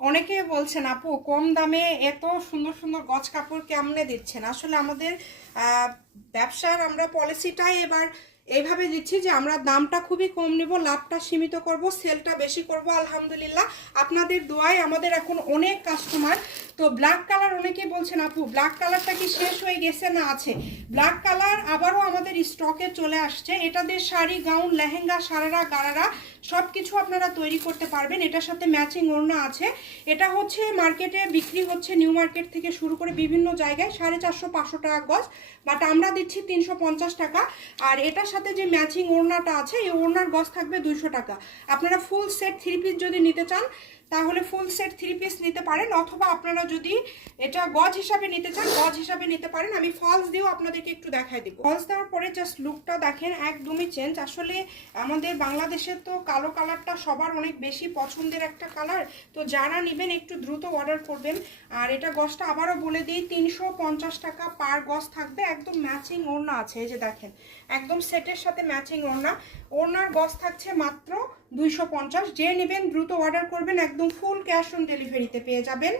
অনেকে বলছেন আপু কম দামে এত সুন্দর সুন্দর গজ কাপড় কেমনে দিচ্ছেন। আসলে আমাদের ব্যবসার আমরা পলিসিটাই এবার এইভাবে দিচ্ছি যে আমরা দামটা খুবই কম নিব, লাভটা সীমিত করব, সেলটা বেশি করব। আলহামদুলিল্লাহ আপনাদের দোয়ায় আমাদের এখন অনেক কাস্টমার। তো ব্ল্যাক কালার অনেকেই বলছেন আপু ব্ল্যাক কালারটা কি শেষ হয়ে গেছে না আছে? ব্ল্যাক কালার আবারও আমাদের স্টকে চলে আসছে। এটা দিয়ে শাড়ি, গাউন, লেহেঙ্গা, সারারা, গারারা সব কিছু আপনারা তৈরি করতে পারবেন। এটার সাথে ম্যাচিং ওড়না আছে। এটা হচ্ছে মার্কেটে বিক্রি হচ্ছে নিউ মার্কেট থেকে শুরু করে বিভিন্ন জায়গায় 450-500 টাকা গজ, বাট আমরা দিচ্ছি 350 টাকা। আর এটার সাথে যে ম্যাচিং ওড়নাটা আছে এই ওড়নার গজ থাকবে 200 টাকা। আপনারা ফুল সেট 3 পিস যদি নিতে চান তাহলে ফুল সেট 3 পিস নিতে পারেন, অথবা আপনারা যদি এটা গজ হিসাবে নিতে চান গজ হিসাবে নিতে পারেন। আমি ফলস দিয়েও আপনাদেরকে একটু দেখাই দিব। ফলস দেওয়ার পরে জাস্ট লুকটা দেখেন, একদমই চেঞ্জ। আসলে আমাদের বাংলাদেশে তো কালো কালারটা সবার অনেক বেশি পছন্দের একটা কালার। তো যারা নেবেন একটু দ্রুত অর্ডার করবেন। আর এটা গজটা আবারও বলে দিই 350 টাকা পার গজ থাকবে। একদম ম্যাচিং ওড়না আছে, এই যে দেখেন একদম সেটের সাথে ম্যাচিং ওড়না। ওড়নার গজ থাকছে মাত্র 250। যে নেবেন দ্রুত অর্ডার করবেন, একদম ফুল ক্যাশ অন ডেলিভারিতে পেয়ে যাবেন।